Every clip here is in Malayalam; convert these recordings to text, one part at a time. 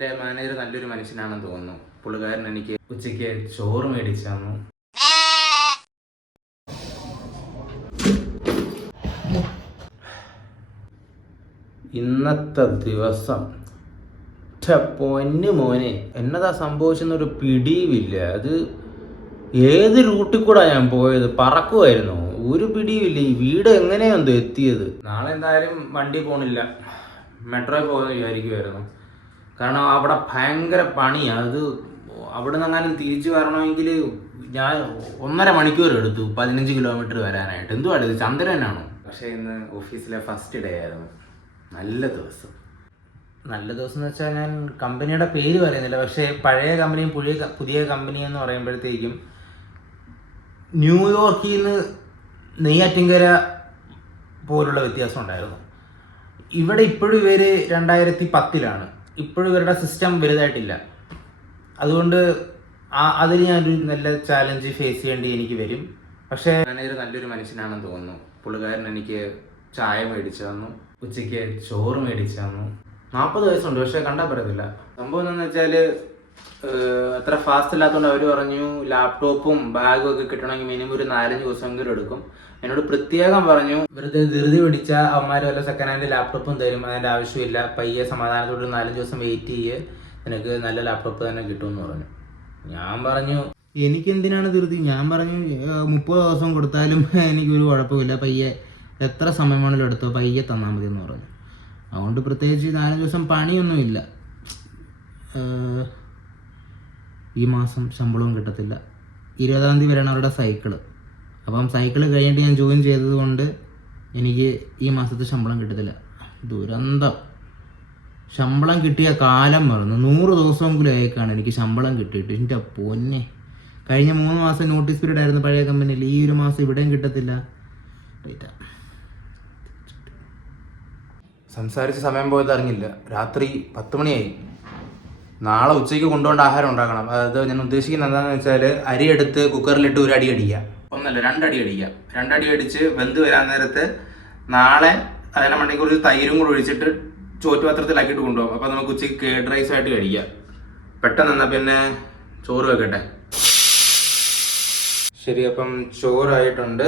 എൻ്റെ മാനേജർ നല്ലൊരു മനുഷ്യനാണെന്ന് തോന്നുന്നു. പുള്ളിക്കാരൻ എനിക്ക് ഉച്ചയ്ക്ക് ചോറ് മേടിച്ചു തന്നു. ഇന്നത്തെ ദിവസം പൊന്നു മോനെ, എന്നതാ സംഭവിച്ചെന്നൊരു പിടിയുമില്ല. അത് ഏത് റൂട്ടിൽ കൂടെ ഞാൻ പോയത്? പറക്കുമായിരുന്നു, ഒരു പിടിയുമില്ല. ഈ വീട് എങ്ങനെയാണെന്തോ എത്തിയത്. നാളെ എന്തായാലും വണ്ടി പോണില്ല, മെട്രോയിൽ പോകുമെന്ന് വിചാരിക്കുമായിരുന്നു. കാരണം അവിടെ ഭയങ്കര പണിയാണ്. അത് അവിടെ നിന്ന് എങ്ങാനും തിരിച്ചു വരണമെങ്കിൽ ഞാൻ 1.5 മണിക്കൂർ എടുത്തു 15 കിലോമീറ്റർ വരാനായിട്ട്. എന്തുവാണ് ഇത്, ചന്ദ്രനാണോ? പക്ഷേ ഇന്ന് ഓഫീസിലെ ഫസ്റ്റ് ഡേ ആയിരുന്നു. നല്ല ദിവസം എന്ന് വെച്ചാൽ ഞാൻ കമ്പനിയുടെ പേര് പറയുന്നില്ല, പക്ഷേ പഴയ കമ്പനിയും പുതിയ കമ്പനിയും എന്ന് പറയുമ്പോഴത്തേക്കും ന്യൂയോർക്കിൽ നിന്ന് നെയ്യാറ്റിൻകര പോലുള്ള വ്യത്യാസം ഉണ്ടായിരുന്നു. ഇവിടെ ഇപ്പോഴും ഇവർ 2010-ലാണ്. ഇപ്പോഴും ഇവരുടെ സിസ്റ്റം വലുതായിട്ടില്ല. അതുകൊണ്ട് അതിൽ ഞാനൊരു നല്ല ചാലഞ്ച് ഫേസ് ചെയ്യേണ്ടി എനിക്ക് വരും. പക്ഷേ മാനേജർ നല്ലൊരു മനുഷ്യനാണെന്ന് തോന്നുന്നു. പുള്ളിക്കാരൻ എനിക്ക് ചായ മേടിച്ചു തന്നു, ഉച്ചയ്ക്ക് ചോറ് മേടിച്ചു തന്നു. 40 വയസ്സുണ്ട്, പക്ഷേ കണ്ടാൽ പറയത്തില്ല. സംഭവം എന്താണെന്ന് വെച്ചാൽ അത്ര ഫാസ്റ്റ് ഇല്ലാത്തതുകൊണ്ട് അവർ പറഞ്ഞു ലാപ്ടോപ്പും ബാഗും ഒക്കെ കിട്ടണമെങ്കിൽ മിനിമം ഒരു 4-5 ദിവസമെങ്കിലും എടുക്കും. എന്നോട് പ്രത്യേകം പറഞ്ഞു, വെറുതെ ധൃതി പിടിച്ച അവന്മാർ വല്ല സെക്കൻഡ് ഹാൻഡ് ലാപ്ടോപ്പും തരും, അതിൻ്റെ ആവശ്യമില്ല, പയ്യെ സമാധാനത്തോട് 4-5 ദിവസം വെയിറ്റ് ചെയ്യേ, നിനക്ക് നല്ല ലാപ്ടോപ്പ് തന്നെ കിട്ടുമെന്ന് പറഞ്ഞു. ഞാൻ പറഞ്ഞു എനിക്കെന്തിനാണ് ധൃതി? ഞാൻ പറഞ്ഞു 30 ദിവസം കൊടുത്താലും എനിക്കൊരു കുഴപ്പമില്ല, പയ്യെ എത്ര സമയം വേണമെങ്കിലും എടുത്തോ, പയ്യെ തന്നാൽ മതി എന്ന് പറഞ്ഞു. അതുകൊണ്ട് പ്രത്യേകിച്ച് 4 ദിവസം പണിയൊന്നുമില്ല. ഈ മാസം ശമ്പളവും കിട്ടത്തില്ല. 20-ാം തീയതി വരെയാണ് അവരുടെ സൈക്കിള്. അപ്പം സൈക്കിള് കഴിഞ്ഞിട്ട് ഞാൻ ജോയിൻ ചെയ്തത് കൊണ്ട് എനിക്ക് ഈ മാസത്തെ ശമ്പളം കിട്ടത്തില്ല. ദുരന്തം. ശമ്പളം കിട്ടിയ കാലം മറന്നു. 100 ദിവസമെങ്കിലും ആയേക്കാണ് എനിക്ക് ശമ്പളം കിട്ടിയിട്ട്. എൻ്റെ പൊന്നെ, കഴിഞ്ഞ 3 മാസം നോട്ടീസ് പീരീഡ് ആയിരുന്നു പഴയ കമ്പനിയിൽ. ഈ ഒരു മാസം ഇവിടെയും കിട്ടത്തില്ല. സംസാരിച്ച സമയം പോയത് അറിഞ്ഞില്ല. രാത്രി 10 മണിയായി. നാളെ ഉച്ചയ്ക്ക് കൊണ്ടുപോകേണ്ട ആഹാരം ഉണ്ടാക്കണം. അതായത് ഞാൻ ഉദ്ദേശിക്കുന്നത് എന്താണെന്ന് വെച്ചാൽ, അരി എടുത്ത് കുക്കറിലിട്ട് 1 അടി അടിക്കുക, 2 അടി അടിക്കുക. 2 അടി അടിച്ച് വെന്ത് വരാൻ നേരത്ത് നാളെ അതിനെ മണ്ടിക്ക് കുറച്ച് തൈരും കൂടെ ഒഴിച്ചിട്ട് ചോറ്റുപാത്രത്തിലാക്കിയിട്ട് കൊണ്ടുപോകും. അപ്പോൾ നമുക്ക് ഉച്ചയ്ക്ക് കേഡ് റൈസായിട്ട് കഴിക്കാം. പെട്ടെന്ന് എന്നാൽ പിന്നെ ചോറ് വെക്കട്ടെ. ശരി, അപ്പം ചോറായിട്ടുണ്ട്.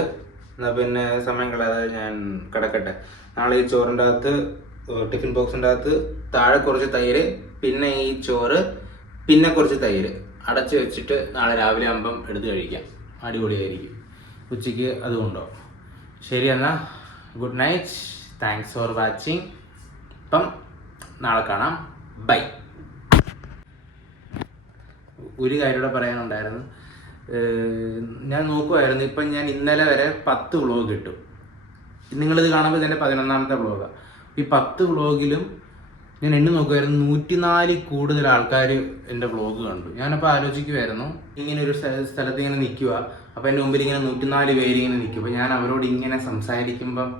എന്നാൽ പിന്നെ സമയം കളയാതെ ഞാൻ കിടക്കട്ടെ. നാളെ ഈ ചോറിൻ്റെ അകത്ത്, ടിഫിൻ ബോക്സിൻ്റെ അകത്ത് താഴെ കുറച്ച് തൈര്, പിന്നെ ഈ ചോറ്, പിന്നെ കുറച്ച് തൈര് അടച്ച് വെച്ചിട്ട് നാളെ രാവിലെ ആകുമ്പം എടുത്ത് കഴിക്കാം. അടിപൊളിയായിരിക്കും. ഉച്ചയ്ക്ക് അതുകൊണ്ടോ. ശരി എന്നാൽ, good night. Thanks for watching. അപ്പം നാളെ കാണാം. ബൈ. ഒരു കാര്യം കൂടെ പറയാനുണ്ടായിരുന്നു. ഞാൻ നോക്കുമായിരുന്നു, ഇപ്പം ഞാൻ ഇന്നലെ വരെ 10 വ്ളോഗ് ഇട്ടു. നിങ്ങളിത് കാണുമ്പോൾ ഇതെൻ്റെ 11ാമത്തെ വ്ളോഗാണ്. ഈ 10 വ്ളോഗിലും ഞാൻ എണ്ണി നോക്കുമായിരുന്നു, 104 കൂടുതൽ ആൾക്കാർ എൻ്റെ വ്ളോഗ് കണ്ടു. ഞാനപ്പോൾ ആലോചിക്കുമായിരുന്നു, ഇങ്ങനെ ഒരു സ്ഥലത്ത് ഇങ്ങനെ നിൽക്കുക, അപ്പോൾ എൻ്റെ മുമ്പിൽ ഇങ്ങനെ 104 പേര് ഇങ്ങനെ നിൽക്കും. അപ്പോൾ ഞാൻ അവരോട് ഇങ്ങനെ സംസാരിക്കുമ്പം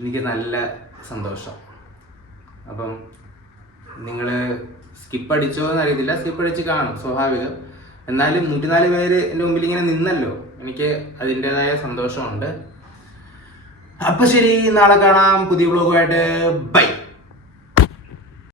എനിക്ക് നല്ല സന്തോഷം. അപ്പം നിങ്ങൾ സ്കിപ്പ് അടിച്ചോ എന്നറിയത്തില്ല, സ്കിപ്പ് അടിച്ച് കാണും, സ്വാഭാവികം. എന്നാലും 104 പേര് എൻ്റെ മുമ്പിൽ ഇങ്ങനെ നിന്നല്ലോ, എനിക്ക് അതിൻ്റെതായ സന്തോഷമുണ്ട്. അപ്പം ശരി, നാളെ കാണാം പുതിയ വ്ളോഗുമായിട്ട്. ബൈ.